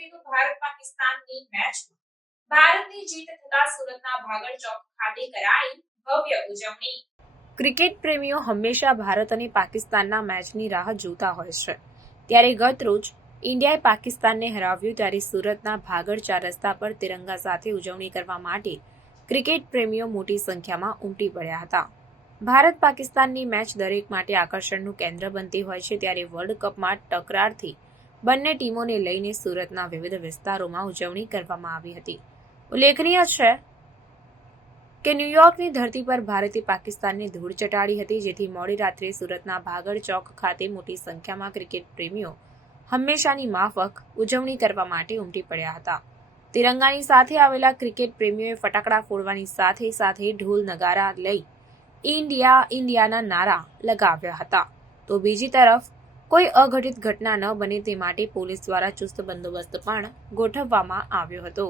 ભારતની મેચમાં ભારતની જીત થતા સુરતના ભાગળ ચોક ખાતે કરાઈ ભવ્ય ઉજવણી. ક્રિકેટ પ્રેમીઓ હંમેશા ભારત અને પાકિસ્તાનના મેચની રાહ જોતા હોય છે. ત્યારે ગત રોજ ઇન્ડિયાએ પાકિસ્તાનને હરાવ્યું ત્યારે સુરતના ભાગળ ચાર રસ્તા પર તિરંગા સાથે ઉજવણી કરવા માટે ક્રિકેટ પ્રેમીઓ મોટી સંખ્યામાં ઉમટી પડ્યા હતા. ભારત પાકિસ્તાનની મેચ દરેક માટે આકર્ષણનું કેન્દ્ર બનતી હોય છે ત્યારે વર્લ્ડ કપમાં તકરારથી બંને ટીમોને લઈને સુરતના વિવિધ વિસ્તારોમાં ઉજવણી કરવામાં આવી હતી. ઉલ્લેખનીય છે કે ન્યૂયોર્કની ધરતી પર ભારતે પાકિસ્તાનને ધૂળ ચટાડી હતી, જેથી મોડી રાત્રે સુરતના ભાગળ ચોક ખાતે મોટી સંખ્યામાં ક્રિકેટ પ્રેમીઓ હંમેશાની માફક ઉજવણી કરવા માટે ઉમટી પડ્યા હતા. તિરંગાની સાથે આવેલા ક્રિકેટ પ્રેમીઓએ ફટાકડા ફોડવાની સાથે સાથે ઢોલ નગારા લઈ ઇન્ડિયા ઇન્ડિયાના નારા લગાવ્યા હતા. તો બીજી તરફ કોઈ અઘટિત ઘટના ન બને તે માટે પોલીસ દ્વારા ચુસ્ત બંદોબસ્ત પણ ગોઠવવામાં આવ્યો હતો.